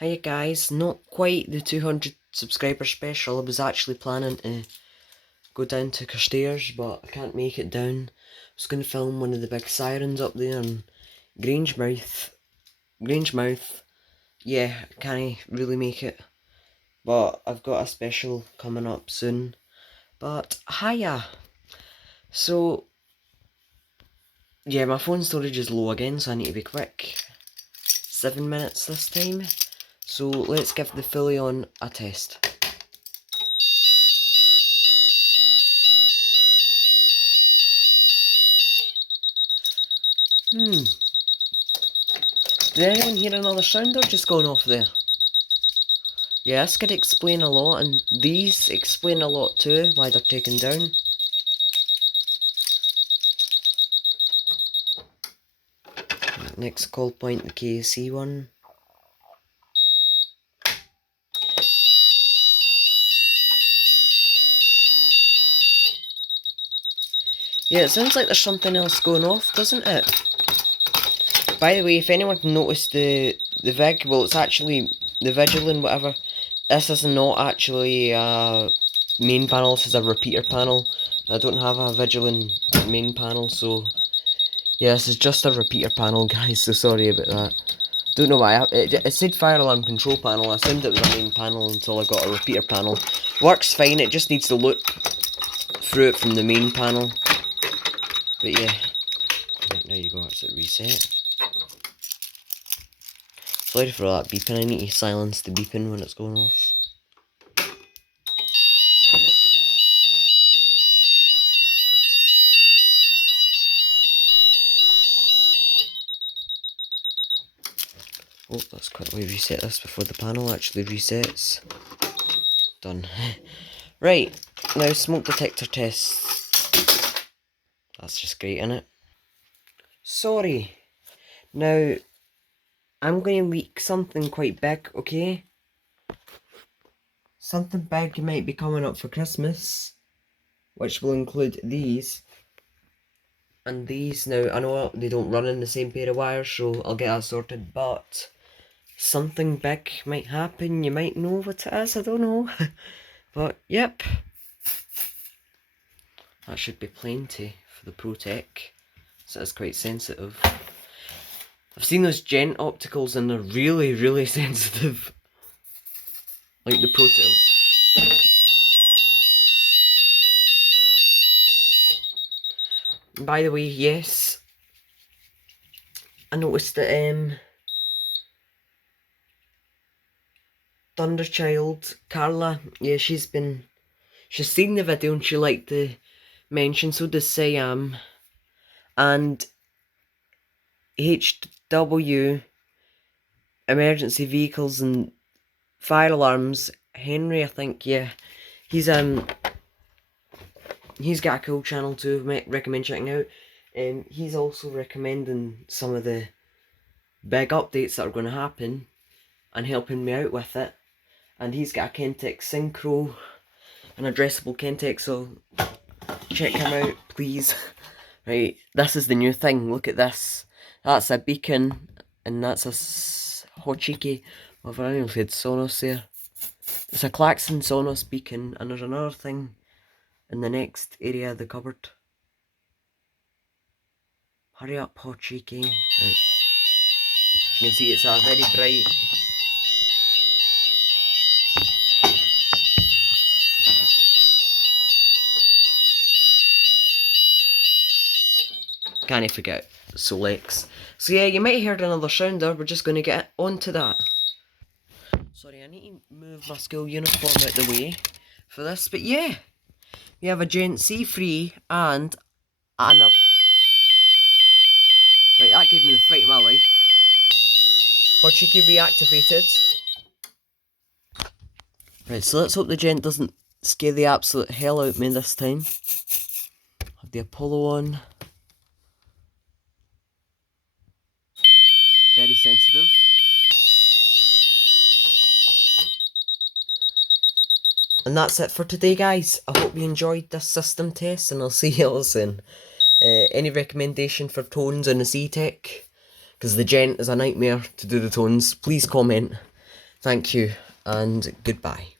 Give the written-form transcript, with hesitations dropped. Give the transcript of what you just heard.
Hiya guys, not quite the 200 subscriber special. I was actually planning to go down to Carstairs, but I can't make it down. I was going to film one of the big sirens up there in Grangemouth. Yeah, can't really make it. But I've got a special coming up soon. But hiya! So, yeah, my phone storage is low again, so I need to be quick. 7 minutes this time. So let's give the fully on a test. Did anyone hear another sound or just going off there? Yeah, this could explain a lot, and these explain a lot too, why they're taken down. Next call point, the KC one. Yeah, it sounds like there's something else going off, doesn't it? By the way, if anyone noticed the VIG, well, it's actually the Vigilant, whatever. This is not actually a main panel, this is a repeater panel. I don't have a Vigilant main panel, so yeah, this is just a repeater panel, guys, so sorry about that. Don't know why, it said fire alarm control panel. I assumed it was a main panel until I got a repeater panel. Works fine, it just needs to loop through it from the main panel. But yeah, right, there you go, it's at reset. Sorry for that beeping, I need to silence the beeping when it's going off. Oh, let's quickly reset this before the panel actually resets. Done. Right, now smoke detector tests. That's just great, isn't it? Sorry. Now, I'm going to leak something quite big, okay? Something big might be coming up for Christmas, which will include these. And these. Now, I know they don't run in the same pair of wires, so I'll get that sorted, but something big might happen. You might know what it is, I don't know. But, yep. That should be plenty for the ProTech, so it's quite sensitive. I've seen those Gent opticals and they're really, really sensitive. Like the ProTech. By the way, yes, I noticed that Thunderchild, Carla, yeah, she's seen the video and she liked the mention, so does Siam. And HW, emergency vehicles and fire alarms, Henry, I think, yeah, he's got a cool channel too, might recommend checking out. He's also recommending some of the big updates that are going to happen and helping me out with it. And he's got a Kentex Synchro, an addressable Kentex, so check him out, please. Right, this is the new thing, look at this. That's a beacon, and that's a Hochiki, whatever, I don't know if it's Sonos there. It's a Klaxon Sonos beacon, and there's another thing in the next area of the cupboard. Hurry up, Hochiki. Right. You can see it's a very bright. Can't forget Solex. So yeah, you might have heard another sound there, we're just going to get on to that. Sorry, I need to move my school uniform out the way for this, but yeah. We have a Gent C3 and Right, that gave me the fright of my life. Hochiki reactivated. Right, so let's hope the Gent doesn't scare the absolute hell out of me this time. Have the Apollo on. Very sensitive. And that's it for today, guys. I hope you enjoyed this system test, and I'll see you all soon. Any recommendation for tones in the C-Tech? Because the Gent is a nightmare to do the tones. Please comment. Thank you, and goodbye.